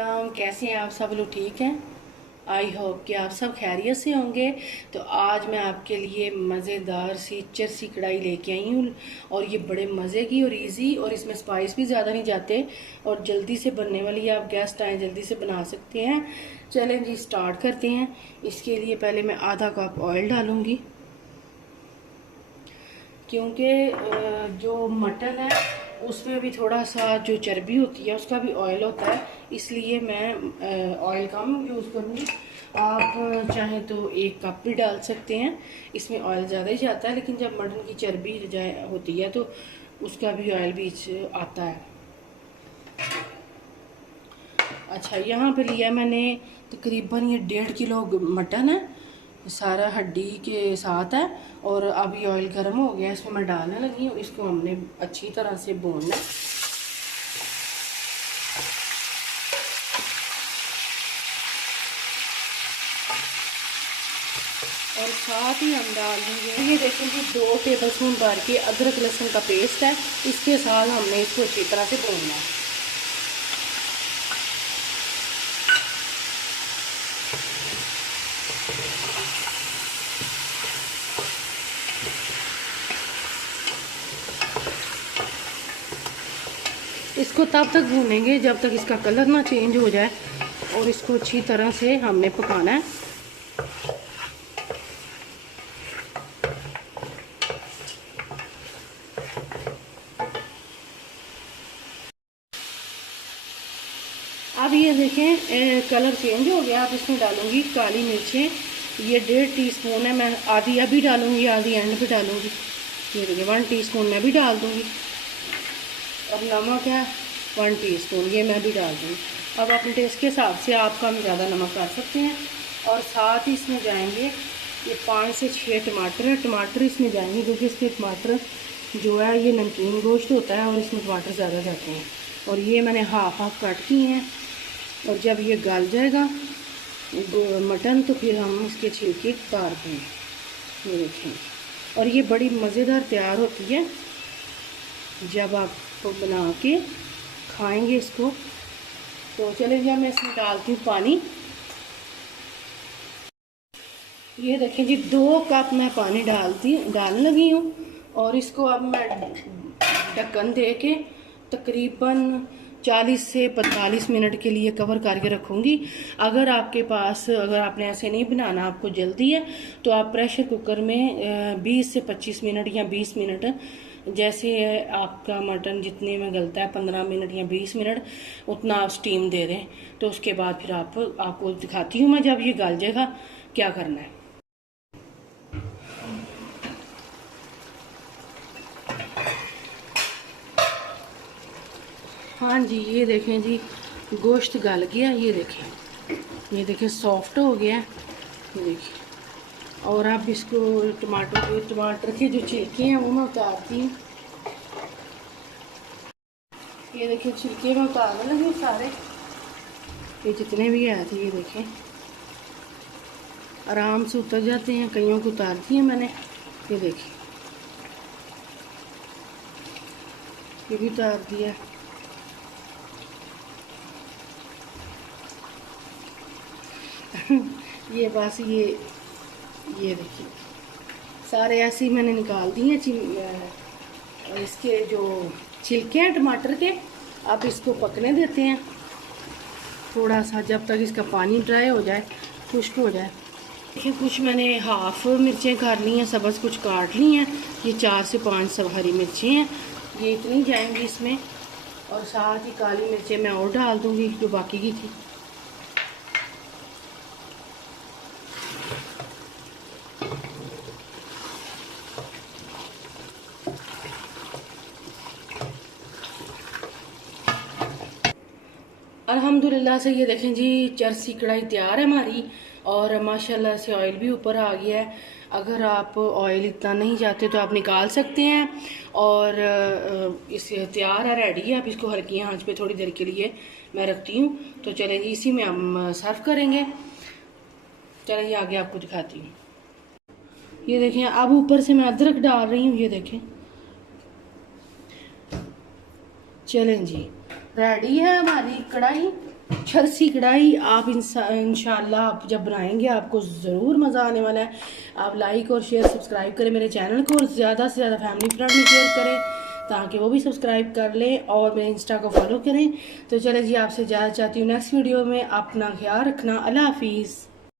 कैसे हैं आप सब लोग? ठीक हैं। आई होप कि आप सब खैरियत से होंगे। तो आज मैं आपके लिए मज़ेदार सी चरसी कढ़ाई लेके आई हूँ और ये बड़े मज़े की और इजी, और इसमें स्पाइस भी ज़्यादा नहीं जाते और जल्दी से बनने वाली है। आप गेस्ट आए जल्दी से बना सकते हैं। चलें जी, स्टार्ट करते हैं। इसके लिए पहले मैं आधा कप ऑयल डालूँगी, क्योंकि जो मटन है उसमें भी थोड़ा सा जो चर्बी होती है उसका भी ऑयल होता है, इसलिए मैं ऑयल कम यूज़ करूँगी। आप चाहें तो 1 कप भी डाल सकते हैं, इसमें ऑयल ज़्यादा ही जाता है, लेकिन जब मटन की चर्बी होती है तो उसका भी ऑयल बीच आता है। अच्छा, यहाँ पे लिया मैंने तकरीबन ये 1.5 किलो मटन है, सारा हड्डी के साथ है। और अब ये ऑयल गर्म हो गया, इसमें मैं डालने लगी हूँ। इसको हमने अच्छी तरह से भूनना है। और साथ ही हम डाल देंगे, ये देखेंगे 2 टेबलस्पून भर के अदरक लहसुन का पेस्ट है, इसके साथ हमने इसको अच्छी तरह से भूनना है। इसको तब तक भूनेंगे जब तक इसका कलर ना चेंज हो जाए, और इसको अच्छी तरह से हमने पकाना है। अब ये देखें कलर चेंज हो गया। अब इसमें डालूंगी काली मिर्चें, ये 1.5 टीस्पून है। मैं आधी अभी डालूंगी, आधी एंड पे डालूंगी। ये देखिए 1 टीस्पून मैं भी डाल दूंगी। अब नमक है 1 टीस्पून, ये मैं भी डाल दूँगी। अब अपने टेस्ट के हिसाब से आप कम ज़्यादा नमक कर सकते हैं। और साथ ही इसमें जाएंगे ये 5 से 6 टमाटर है। टमाटर इसमें जाएंगे क्योंकि इसके टमाटर जो है ये नमकीन गोश्त होता है और इसमें टमाटर ज़्यादा जाते हैं। और ये मैंने हाफ कट किए हैं। और जब ये गल जाएगा मटन तो फिर हम इसके छिलके उतार देंगे। ये देखें, और ये बड़ी मज़ेदार तैयार होती है जब आप बना के खाएंगे इसको। तो चले जी, मैं इसमें डालती हूँ पानी। ये देखें जी, 2 कप मैं पानी डालने लगी हूँ। और इसको अब मैं ढक्कन दे के तकरीबन 40 से 45 मिनट के लिए कवर करके रखूँगी। अगर आपने ऐसे नहीं बनाना, आपको जल्दी है, तो आप प्रेशर कुकर में 20 से 25 मिनट या 20 मिनट, जैसे आपका मटन जितने में गलता है 15 मिनट या 20 मिनट, उतना आप स्टीम दे दें। तो उसके बाद फिर आपको दिखाती हूँ मैं जब ये गल जाएगा क्या करना है। हाँ जी, ये देखें जी, गोश्त गल गया। ये देखें सॉफ्ट हो गया। ये देखिए, और अब इसको टमाटर के जो छिलके हैं वो मैं उतारती हूँ। ये देखिए छिलके में उतारने लगे सारे, ये जितने भी आए थे। ये देखें आराम से उतर जाते हैं, कईयों को उतारती हैं मैंने। ये देखिए ये भी उतार दिया। ये बस ये देखिए सारे ऐसे ही मैंने निकाल दिए इसके जो छिलके हैं टमाटर के। अब इसको पकने देते हैं थोड़ा सा, जब तक इसका पानी ड्राई हो जाए, खुश्क हो जाए। देखिए कुछ मैंने हाफ मिर्चें कर ली हैं, सब्ज़ कुछ काट ली हैं। ये 4 से 5 सब हरी मिर्चें हैं, ये इतनी जाएंगी इसमें। और साथ ही काली मिर्चें मैं और डाल दूँगी जो बाकी की थी। अल्हम्दुलिल्लाह से ये देखें जी, चरसी कढ़ाई तैयार है हमारी। और माशाल्लाह से ऑयल भी ऊपर आ गया है। अगर आप ऑयल इतना नहीं चाहते तो आप निकाल सकते हैं। और इसे तैयार है, रेडी है। अब इसको हल्की आंच पे थोड़ी देर के लिए मैं रखती हूँ। तो चलें जी, इसी में हम सर्व करेंगे। चलें जी, आगे आपको दिखाती हूँ। ये देखें, अब ऊपर से मैं अदरक डाल रही हूँ। ये देखें, चलें जी, रेडी है हमारी कढ़ाई। छलसी कढ़ाई आप इंशाल्लाह आप जब बनाएंगे आपको ज़रूर मज़ा आने वाला है। आप लाइक और शेयर सब्सक्राइब करें मेरे चैनल को, और ज़्यादा से ज़्यादा फैमिली फ्रेंड में शेयर करें ताकि वो भी सब्सक्राइब कर लें और मेरे इंस्टा को फॉलो करें। तो चले जी, आपसे इजाज़त चाहती हूँ। नेक्स्ट वीडियो में अपना ख्याल रखना। अल्लाह हाफिज़।